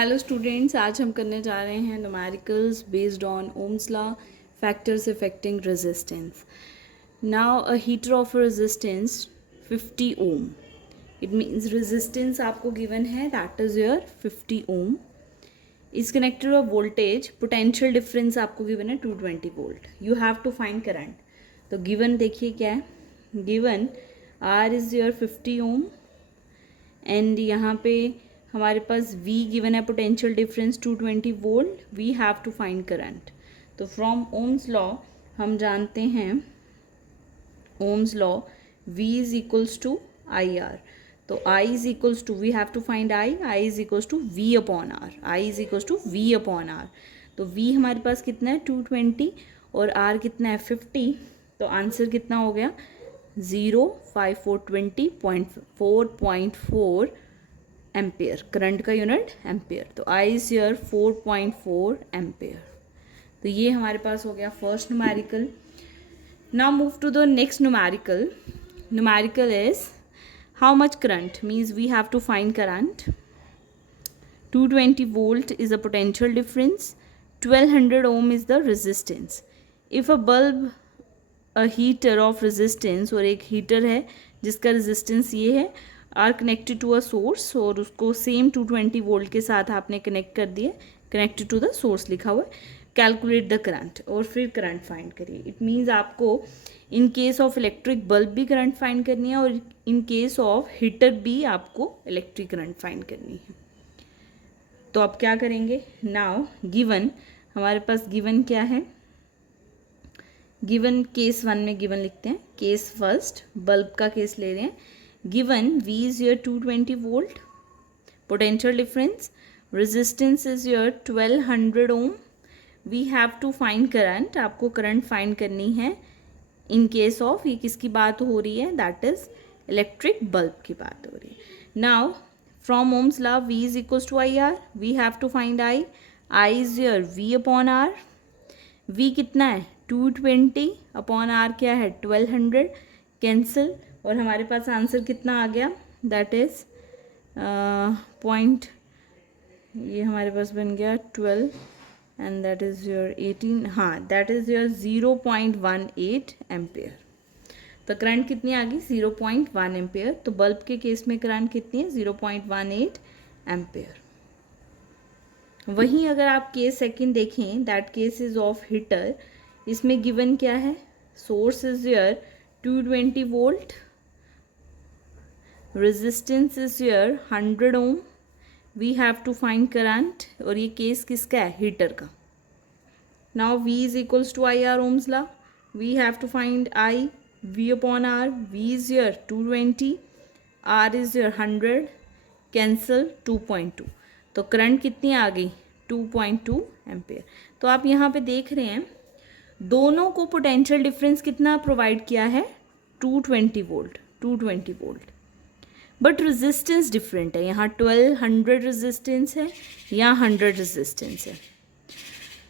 Hello students, आज हम करने जा रहे हैं numericals based on Ohm's law, factors affecting resistance. Now a heater of resistance 50 ohm. It means resistance आपको गिवन है, that is your 50 ohm. Is connected of voltage, potential difference आपको given है 220 volt. You have to find current. तो given देखिए क्या है. Given R is your 50 ohm and यहाँ पे हमारे पास V गिवन है, potential difference 220 volt. We have to find current. तो फ्रॉम ओम्स लॉ हम जानते हैं, Ohm's law V is equals to I R. तो I is equals to, we have to find I is equals to V upon R. I is equals to V upon R. तो V हमारे पास कितना है 220 और R कितना है 50. तो answer कितना हो गया 05420.4.4 एम्पेयर. करंट का यूनिट एम्पेयर. तो आई इज योर 4.4 एम्पेयर. तो ये हमारे पास हो गया first numerical. Now move to the next numerical. Numerical is how much current, means we have to find current. 220 volt is a potential difference. 1200 ohm is the resistance. If a bulb, a heater of resistance, और एक heater है जिसका resistance ये है, are connected to a source, और उसको same 220 volt के साथ आपने कनेक्ट कर दिए, कनेक्टेड टू द सोर्स लिखा हुआ है. कैलकुलेट द करंट, और फिर करंट फाइंड करिए. इट मीन्स आपको in case of electric bulb भी करंट फाइंड करनी है और इन केस ऑफ हीटर भी आपको इलेक्ट्रिक करंट फाइंड करनी है. तो आप क्या करेंगे. नाउ गिवन हमारे पास गिवन क्या है. गिवन केस 1 में गिवन लिखते हैं. केस फर्स्ट, बल्ब का केस ले रहे हैं. Given V is your 220 volt, potential difference, resistance is your 1200 ohm. We have to find current. आपको करंट फाइंड करनी है. इन केस ऑफ, ये किसकी बात हो रही है, दैट इज इलेक्ट्रिक बल्ब की बात हो रही है. Now from ohms law V is equals to IR. We have to find I. I is your V upon R. V कितना है 220 अपॉन R क्या है 1200. कैंसिल, और हमारे पास आंसर कितना आ गया, दैट इज पॉइंट, ये हमारे पास बन गया 12 एंड दैट इज योर 18. हाँ, दैट इज योर 0.18 एम्पेयर. तो करंट कितनी आ गई 0.1 एम्पेयर. तो बल्ब के केस में करंट कितनी है 0.18 एम्पेयर. वहीं अगर आप केस सेकंड देखें, that case is of heater. इसमें गिवन क्या है, source is your 220 volt, resistance is your 100 ohm. We have to find current, और ये केस किसका है, हीटर का. Now V is equals to I R Ohm's law. We have to find I. V upon R. V is your 220, R is your 100, cancel 2.2. तो current कितनी आ गई 2.2 ampere. तो आप यहाँ पे देख रहे हैं दोनों को पोटेंशियल डिफरेंस कितना प्रोवाइड किया है 220 volt, 220 volt. But resistance different है. यहाँ 1200 रेजिस्टेंस है, यहाँ 100 रेजिस्टेंस है.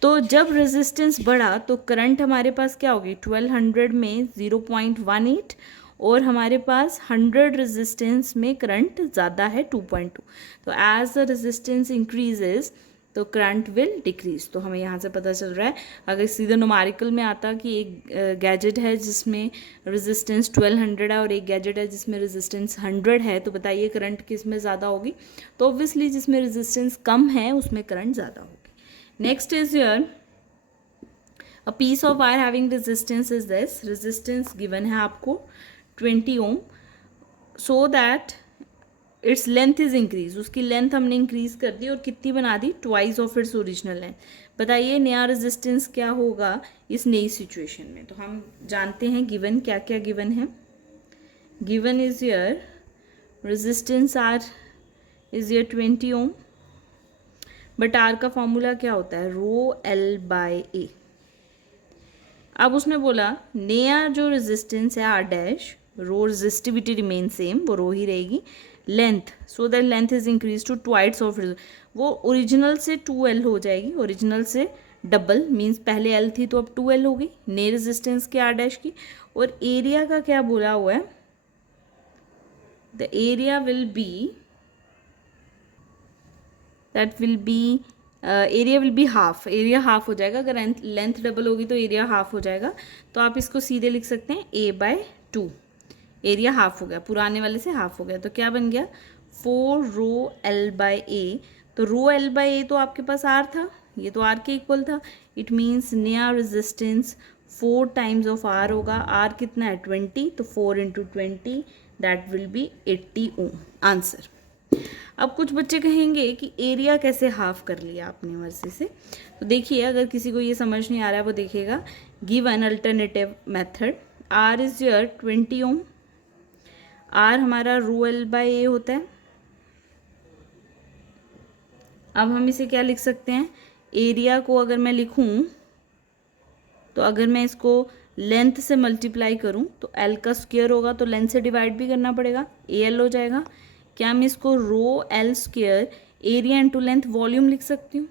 तो जब रेजिस्टेंस बढ़ा तो करंट हमारे पास क्या होगी 1200 में 0.18, और हमारे पास 100 रेजिस्टेंस में करंट ज़्यादा है 2.2. तो एज द रेजिस्टेंस इंक्रीजेज तो करंट विल डिक्रीज. तो हमें यहाँ से पता चल रहा है, अगर सीधा न्यूमेरिकल में आता कि एक गैजेट है जिसमें रेजिस्टेंस 1200 है और एक गैजेट है जिसमें रेजिस्टेंस 100 है, तो बताइए करंट किस में ज़्यादा होगी. तो ऑब्वियसली जिसमें रेजिस्टेंस कम है उसमें करंट ज़्यादा होगी. Next is your a piece of wire having resistance is this. Resistance given है आपको 20 ohm, so that its length is increase. उसकी लेंथ हमने इंक्रीज कर दी और कितनी बना दी, twice of its original length. बताइए नया रेजिस्टेंस क्या होगा इस नई सिचुएशन में. तो हम जानते हैं गिवन क्या क्या गिवन है. Given is your resistance R is your 20 ohm, but R का फॉर्मूला क्या होता है रो एल बाय ए. अब उसने बोला नया जो रेजिस्टेंस है R dash, rho resistivity remain same, वो रो ही रहेगी. Length, so that length is increase to twice of, वो ओरिजिनल से 2L हो जाएगी, ओरिजिनल से डबल, मीन्स पहले L थी तो अब 2L हो गई नए रेजिस्टेंस के आर डैश की. और एरिया का क्या बोला हुआ है, the area will be that will B area will be half, area half हो जाएगा। अगर लेंथ डबल होगी तो एरिया हाफ हो जाएगा। तो आप इसको सीधे लिख सकते हैं a/2, एरिया हाफ हो गया, पुराने वाले से हाफ हो गया। तो क्या बन गया 4 रो L/A। तो रो L/A तो आपके पास R था, ये तो R के इक्वल था। इट मीन्स नया रेजिस्टेंस 4 टाइम्स ऑफ R होगा। R कितना है 20, तो 4 into 20 that will be 80 ohm answer. अब कुछ बच्चे कहेंगे कि एरिया कैसे हाफ कर लिया अपनी मर्जी से। तो देखिए, अगर किसी को ये समझ नहीं आ रहा है वो देखेगा, give an alternative method. R is your 20 ohm, R हमारा रो L/A होता है। अब हम इसे क्या लिख सकते हैं, एरिया को अगर मैं लिखूं तो अगर मैं इसको लेंथ से मल्टीप्लाई करूं तो L का स्क्वायर होगा, तो लेंथ से डिवाइड भी करना पड़ेगा, AL हो जाएगा। क्या मैं इसको rho L square area into length volume लिख सकती हूँ?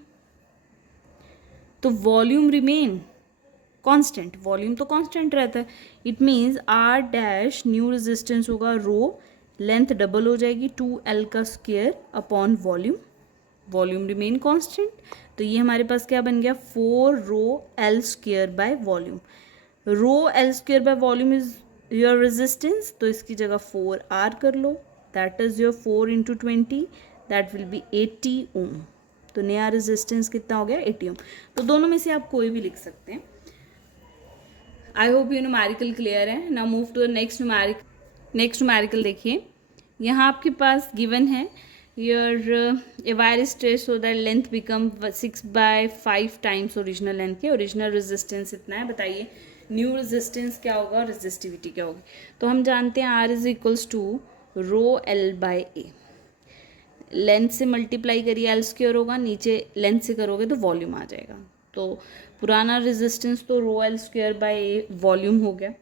तो वॉल्यूम रिमेन कांस्टेंट, वॉल्यूम तो कांस्टेंट रहता है। It means R dash new resistance होगा रो, लेंथ डबल हो जाएगी 2L का square upon volume, volume remain constant. तो ये हमारे पास क्या बन गया 4 rho L square by volume. Rho L square by volume is your resistance, तो इसकी जगह 4R कर लो, that is your 4 into 20 that will be 80 ओम। तो नया रेजिस्टेंस कितना हो गया 80 ओम। तो दोनों में से आप कोई भी लिख सकते हैं। आई होप ये न्यूमेरिकल क्लियर है। Now move to the next numerical. देखिए, यहाँ आपके पास गिवन है your a wire stretch so that length become 6/5 times original length के। ओरिजिनल रेजिस्टेंस इतना है, बताइए न्यू रेजिस्टेंस क्या होगा और रेजिस्टिविटी क्या होगी। तो हम जानते हैं R is equals to rho L/A। Length से मल्टीप्लाई करिए L स्क्वायर होगा, नीचे लेंथ से करोगे तो वॉल्यूम आ जाएगा। तो पुराना रेजिस्टेंस तो रो L square bye A volume हो गया।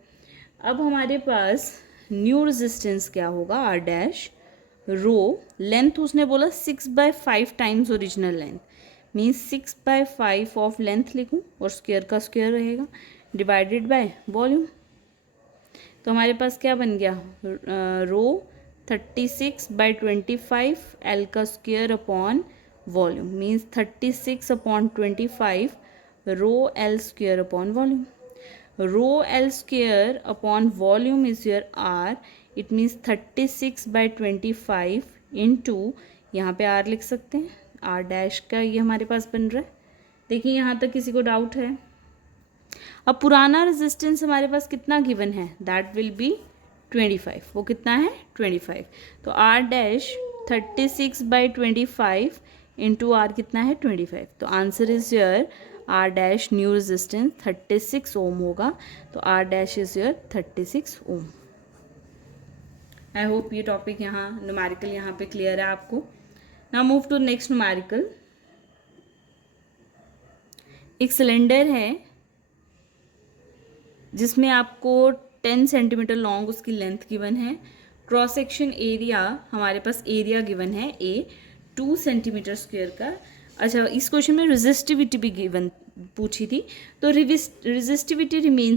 अब हमारे पास न्यू रेजिस्टेंस क्या होगा, R डैश रो लेंथ उसने बोला 6/5 times original length, means 6/5 of length लिखूं और स्क्वायर का स्क्वायर रहेगा डिवाइडेड बाय वॉल्यूम। तो हमारे पास क्या बन गया रो 36/25 L का square upon volume, means 36/25 rho L square upon volume. Rho L square upon volume is your R, it means 36/25 into, यहाँ पे R लिख सकते हैं, R डैश का ये हमारे पास बन रहा है। देखिए यहाँ तक किसी को डाउट है? अब पुराना रेजिस्टेंस हमारे पास कितना गिवन है, दैट विल बी 25। वो कितना है 25। तो R डैश 36/25 इंटू R कितना है 25। तो answer is your R dash new resistance 36 ohm होगा। तो R dash is your 36 ohm. I hope ये टॉपिक यहाँ न्यूमेरिकल यहाँ पे क्लियर है आपको। Now move to next numerical. एक सिलेंडर है जिसमें आपको 10 सेंटीमीटर लॉन्ग उसकी लेंथ गिवन है। क्रॉस सेक्शन एरिया हमारे पास एरिया गिवन है A 2 सेंटीमीटर स्क्वायर का। अच्छा, इस क्वेश्चन में रेजिस्टिविटी भी गिवन पूछी थी। तो resistivity remain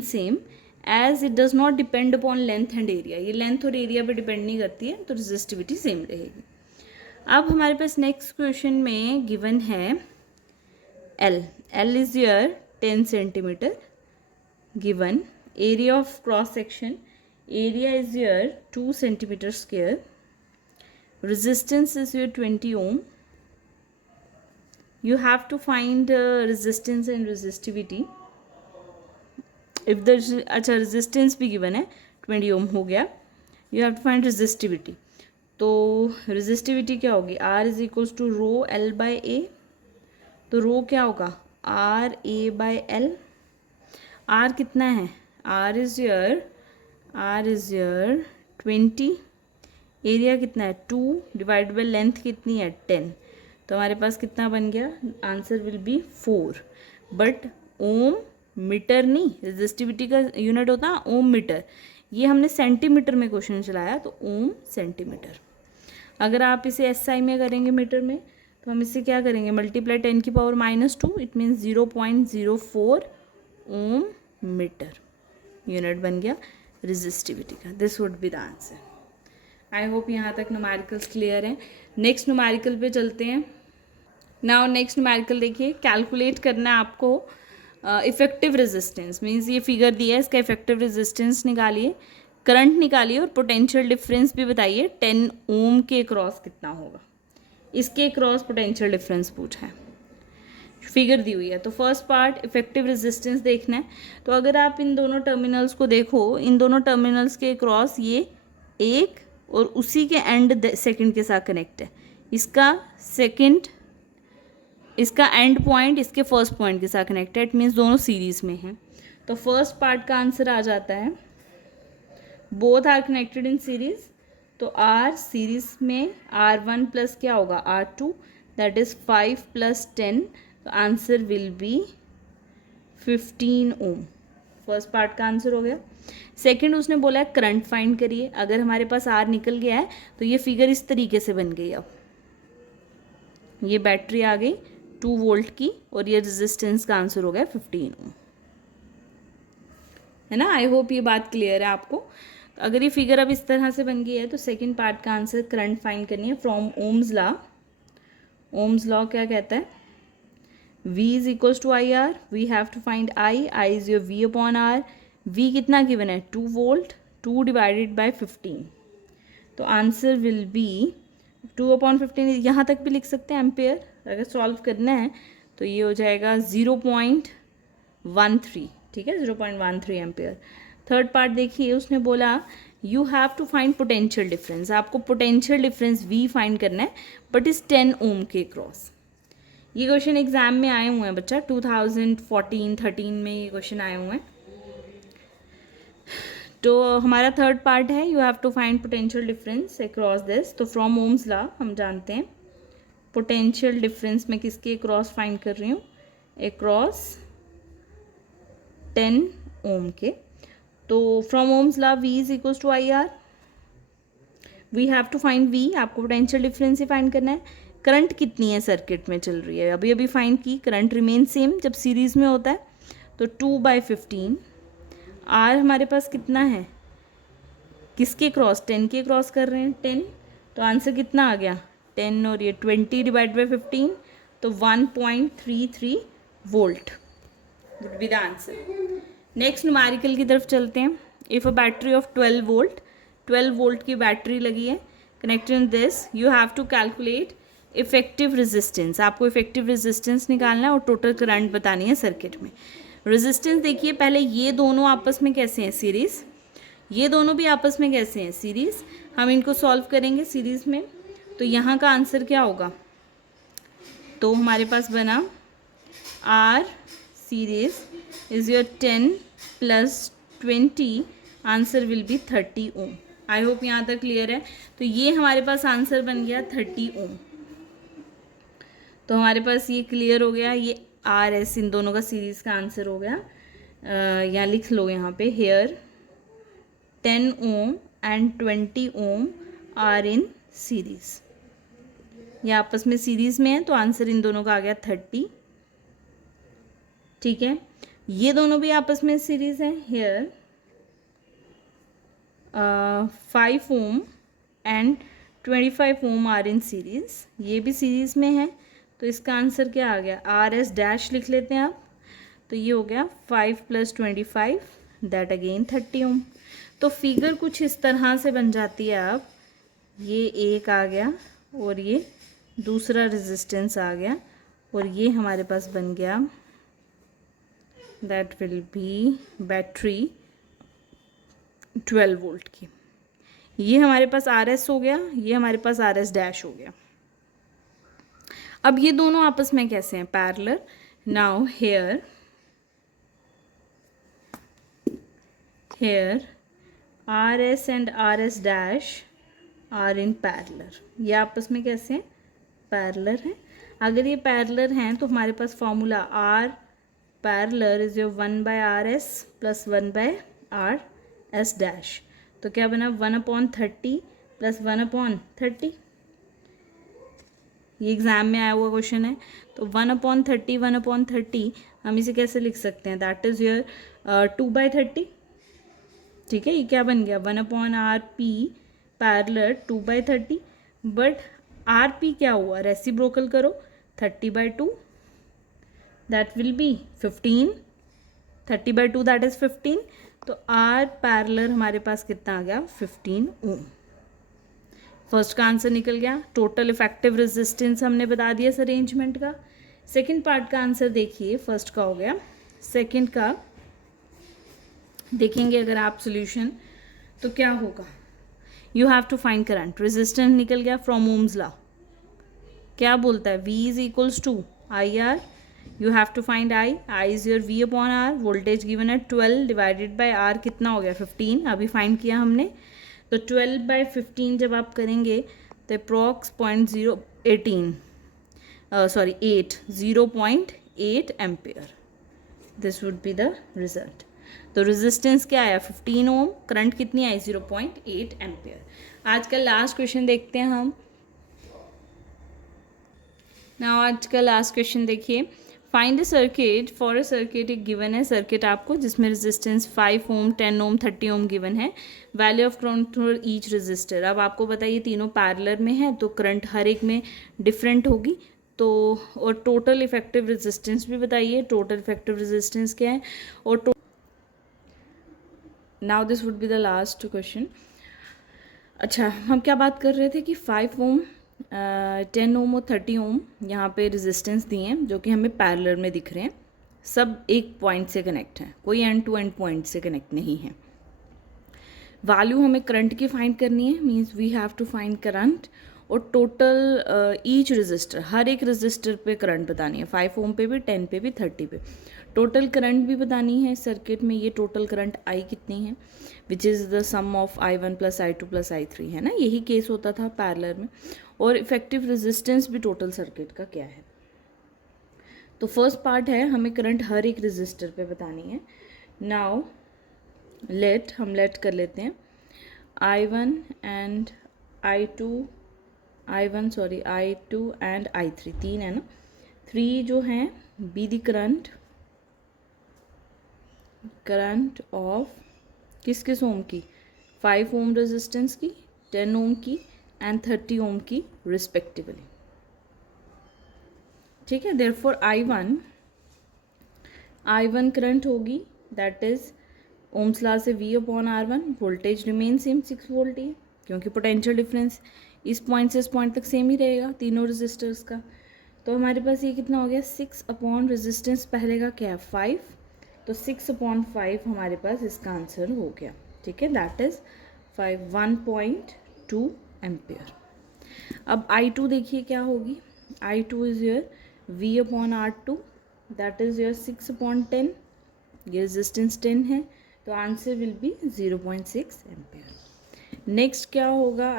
same as it does not depend upon length and area. ये लेंथ और एरिया पे डिपेंड नहीं करती है, तो रेजिस्टिविटी सेम रहेगी। अब हमारे पास नेक्स्ट क्वेश्चन में गिवन है L is your 10 centimetre given. Area of cross section area is your 2 centimetre square. Resistance is your 20 ohm. You have to find resistance and resistivity. If the अच्छा resistance भी given है 20 ohm हो गया, you have to find resistivity. तो resistivity क्या होगी, R is equals to row L/A। तो रो क्या होगा RA/L। R कितना है, R is your 20, एरिया कितना है 2 डिवाइड बाई लेंथ कितनी है 10। तो हमारे पास कितना बन गया, answer will be 4। But ohm metre नहीं, रेजिस्टिविटी का यूनिट होता है ओम मीटर। ये हमने सेंटीमीटर में क्वेश्चन चलाया, तो ओम सेंटीमीटर। अगर आप इसे SI में करेंगे मीटर में, तो हम इसे क्या करेंगे multiply 10⁻², it means 0.04 ohm metre unit बन गया रेजिस्टिविटी का। This would be the answer. I hope यहाँ तक न्यूमेरिकल्स क्लियर हैं. नेक्स्ट न्यूमेरिकल पे चलते हैं. नाउ नेक्स्ट न्यूमेरिकल देखिए, कैलकुलेट करना है आपको इफेक्टिव रेजिस्टेंस. मीन्स ये फिगर दिया है, इसका इफेक्टिव रेजिस्टेंस निकालिए, करंट निकालिए और पोटेंशियल डिफरेंस भी बताइए 10 ओम के क्रॉस कितना होगा. इसके क्रॉस पोटेंशियल डिफरेंस पूछा है, फिगर दी हुई है. तो फर्स्ट पार्ट इफेक्टिव रेजिस्टेंस देखना है. तो अगर आप इन दोनों टर्मिनल्स को देखो, इन दोनों टर्मिनल्स के क्रॉस ये एक और उसी के एंड सेकंड के साथ कनेक्ट है. इसका एंड पॉइंट इसके फर्स्ट पॉइंट के साथ कनेक्ट है. इट मीन्स दोनों सीरीज में हैं. तो फर्स्ट पार्ट का आंसर आ जाता है both are connected in series. तो आर सीरीज में R1 प्लस क्या होगा R2, दैट इज 5 प्लस 10. तो answer will be 15 ohm. First part का आंसर हो गया. सेकंड उसने बोला है करंट फाइंड करिए. अगर हमारे पास आर निकल गया है तो ये फिगर इस तरीके से बन गई. अब ये बैटरी आ गई 2 वोल्ट की और ये रेजिस्टेंस का आंसर हो गया 15 ओम, है ना. आई होप ये बात क्लियर है आपको. अगर ये फिगर अब इस तरह से बन गई है तो सेकंड पार्ट का आंसर करंट फाइंड करनी है from ohms law. Ohm's law क्या कहता है, V is equals to I R. We have to find I is your V upon R. V कितना गिवन है 2 वोल्ट, 2 डिवाइडेड बाय 15. तो answer will B 2 upon 15. यहाँ तक भी लिख सकते हैं एम्पेयर. अगर सॉल्व करना है तो ये हो जाएगा 0.13. ठीक है, 0.13 एम्पेयर. थर्ड पार्ट देखिए, उसने बोला you have to find potential difference. आपको पोटेंशियल डिफरेंस V फाइंड करना है बट इस 10 ओम के क्रॉस. ये क्वेश्चन एग्जाम में आए हुए हैं बच्चा, 2014-13 में ये क्वेश्चन आए हुए हैं. तो हमारा थर्ड पार्ट है you have to find potential difference across this. तो फ्रॉम ओम्स लॉ हम जानते हैं पोटेंशियल डिफरेंस में किसके क्रॉस फाइंड कर रही हूँ, अक्रॉस 10 ओम के. तो from ohms law V is equals to I R. We have to find V. आपको पोटेंशियल डिफरेंस ही फाइंड करना है. करंट कितनी है सर्किट में चल रही है, अभी अभी फाइंड की. करंट रिमेन सेम जब सीरीज में होता है. तो 2/15. आर हमारे पास कितना है, किसके क्रॉस 10 के क्रॉस कर रहे हैं 10. तो आंसर कितना आ गया 10 और ये 20 डिवाइड बाई 15. तो 1.33 volt would be the answer. Next numerical की तरफ चलते हैं. If a battery of 12 volt की बैटरी लगी है connected in this, you have to calculate effective resistance. आपको इफेक्टिव रेजिस्टेंस निकालना है और टोटल करंट बतानी है सर्किट में. रेजिस्टेंस देखिए, पहले ये दोनों आपस में कैसे हैं सीरीज़, ये दोनों भी आपस में कैसे हैं सीरीज़. हम इनको सॉल्व करेंगे सीरीज़ में. तो यहाँ का आंसर क्या होगा, तो हमारे पास बना R series is your 10 plus 20. Answer will be 30 ohm. I hope यहाँ तक क्लियर है. तो ये हमारे पास आंसर बन गया 30 ओम. तो हमारे पास ये क्लियर हो गया. ये आर एस इन दोनों का सीरीज़ का आंसर हो गया. यहाँ लिख लो यहाँ पे here 10 ohm and 20 ohm are in series. ये आपस में सीरीज़ में है तो आंसर इन दोनों का आ गया 30. ठीक है, ये दोनों भी आपस में सीरीज़ हैं. Here 5 ohm and 25 ohm are in series. ये भी सीरीज़ में है तो इसका आंसर क्या आ गया, आर एस डैश लिख लेते हैं आप. तो ये हो गया 5 + 25 दैट अगेन 30 ओम. तो फिगर कुछ इस तरह से बन जाती है. अब ये एक आ गया और ये दूसरा रेजिस्टेंस आ गया और ये हमारे पास बन गया that will B battery 12 volt की. ये हमारे पास आर एस हो गया, ये हमारे पास आर एस डैश हो गया. अब ये दोनों आपस में कैसे हैं, parallel. Now here R S and R S dash R in parallel. ये आपस में कैसे हैं, पैरेलल है. अगर ये पैरेलल हैं तो हमारे पास formula R parallel is your 1/RS + 1/RS dash. तो क्या बना 1/30 + 1/30. ये एग्ज़ाम में आया हुआ क्वेश्चन है. तो 1/30 हम इसे कैसे लिख सकते हैं, दैट इज़ योर 2/30. ठीक है, ये क्या बन गया 1/RP parallel 2/30, but R P क्या हुआ, रेसिप्रोकल करो 30/2, that will be 15, 30/2 that is 15, तो आर पैरेलल हमारे पास कितना आ गया 15 ओम। फर्स्ट का आंसर निकल गया। टोटल इफेक्टिव रेजिस्टेंस हमने बता दिया इस अरेंजमेंट का। सेकंड पार्ट का आंसर देखिए, फर्स्ट का हो गया, सेकंड का देखेंगे अगर आप सॉल्यूशन तो क्या होगा। You have to find current, resistance निकल गया फ्रॉम ओम्स लॉ, क्या बोलता है V is equals to I R, you have to find I is your V upon R, voltage given है 12 डिवाइडेड बाय R कितना हो गया 15, अभी फाइंड किया हमने, तो 12/15 जब आप करेंगे तो approx 0.8 ampere, this would be the result. तो रेजिस्टेंस क्या आया 15 ओम, करंट कितनी आई 0.8 एम्पेयर। आज का लास्ट क्वेश्चन देखते हैं हम। नाउ आज का लास्ट क्वेश्चन देखिए, find a circuit, for a circuit एक गिवन है सर्किट आपको जिसमें resistance 5 ohm 10 ohm 30 ohm given है, value of current for each resistor. अब आपको बताइए तीनों पैरेलल में है तो करंट हर एक में डिफरेंट होगी, तो और टोटल इफेक्टिव रेजिस्टेंस भी बताइए, टोटल इफेक्टिव रेजिस्टेंस क्या है, और now this would be the last question. अच्छा, हम क्या बात कर रहे थे कि 5 ओम 10 ओम और 30 ओम यहाँ पे रेजिस्टेंस दिए हैं जो कि हमें पैरेलल में दिख रहे हैं, सब एक पॉइंट से कनेक्ट हैं, कोई एंड टू एंड पॉइंट से कनेक्ट नहीं है। वैल्यू हमें करंट की फाइंड करनी है, means we have to find current, और टोटल ईच रजिस्टर, हर एक रजिस्टर पे करंट बतानी है, 5 ओम पे भी 10 पे भी 30 पे। टोटल करंट भी बतानी है सर्किट में, ये टोटल करंट आई कितनी है, which is the sum of I1 plus I2 plus I3 है ना, यही केस होता था पैरेलल में। और इफेक्टिव रेजिस्टेंस भी टोटल सर्किट का क्या है। तो फर्स्ट पार्ट है हमें करंट हर एक रजिस्टर पे बतानी है। नाउ लेट कर लेते हैं I1 and I2 and I3, तीन है ना, 3 जो हैं बी दी करंट ऑफ किस ओम की, 5 ओम रेजिस्टेंस की, 10 ओम की एंड 30 ओम की रिस्पेक्टिवली, ठीक है। देयरफॉर I1 करंट होगी, दैट इज ओम्स लॉ से V upon R1, voltage remain same 6 volt ही है क्योंकि पोटेंशियल डिफरेंस इस पॉइंट से इस पॉइंट तक सेम ही रहेगा तीनों रेजिस्टर्स का। तो हमारे पास ये कितना हो गया 6 अपॉन रेजिस्टेंस पहले का क्या है 5, तो 6/5 हमारे पास इसका आंसर हो गया, ठीक है, दैट इज 1.2 एम्पेयर। अब I2 देखिए क्या होगी, I2 is your V upon R2, that is your 6/10, ये रेजिस्टेंस 10 है तो answer will B 0.6 ampere. Next क्या होगा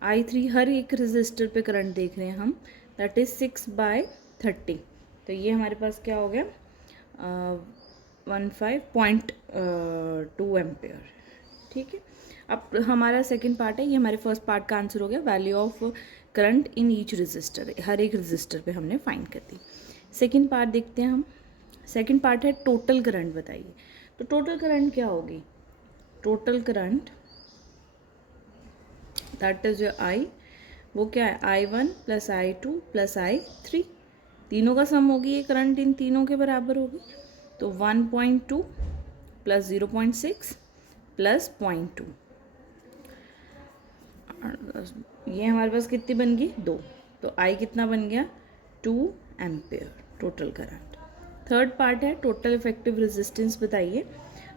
I3 हर एक रेजिस्टर पे करंट देख रहे हैं हम, दैट इज 6/30, तो ये हमारे पास क्या हो गया 15.2 एम्पेयर, ठीक है। अब हमारा सेकंड पार्ट है, ये हमारे फर्स्ट पार्ट का आंसर हो गया, value of current in each resistor, हर एक रजिस्टर पे हमने फाइंड कर दी। सेकंड पार्ट देखते हैं हम, सेकंड पार्ट है टोटल करंट बताइए। तो टोटल करंट क्या होगी, total current that is your I, वो क्या है I1 plus I2 plus I3, तीनों का सम होगी, ये करंट इन तीनों के बराबर होगी, तो 1.2 प्लस 0.6 प्लस 0.2, ये हमारे पास कितनी बन गई 2, तो I कितना बन गया 2 ampere total current. Third part है टोटल इफेक्टिव रेजिस्टेंस बताइए।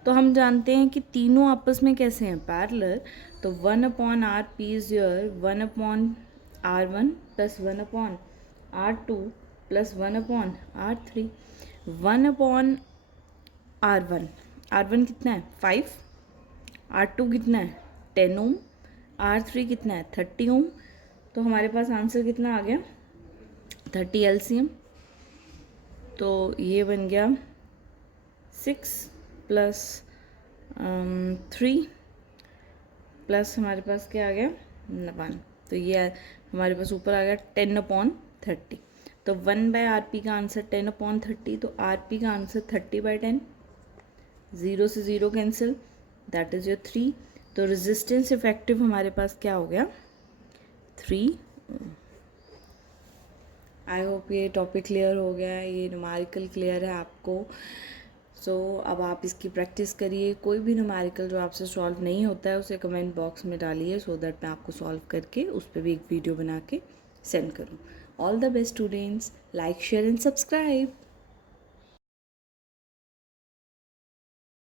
तो हम जानते हैं कि तीनों आपस में कैसे हैं पैरेलल, तो 1/RP is your 1/R1 plus 1/R2 plus 1/R3, 1/R1 कितना है 5, R2 कितना है 10 ओम, R3 कितना है 30 ओम, तो हमारे पास आंसर कितना आ गया 30 LCM, तो ये बन गया 6 प्लस 3 प्लस हमारे पास क्या आ गया 1, तो ये हमारे पास ऊपर आ गया 10/30, तो 1/RP का आंसर 10/30, तो RP का आंसर 30/10, 0 से 0 कैंसिल, दैट इज योर 3, तो रेजिस्टेंस इफेक्टिव हमारे पास क्या हो गया 3 ओम। आई होप ये टॉपिक क्लियर हो गया है, ये न्यूमेरिकल क्लियर है आपको। सो अब आप इसकी प्रैक्टिस करिए। कोई भी न्यूमेरिकल जो आपसे सॉल्व नहीं होता है उसे कमेंट बॉक्स में डालिए, सो दैट मैं आपको सॉल्व करके उस पर भी एक वीडियो बना के सेंड करूँ। All the best students, like share and subscribe.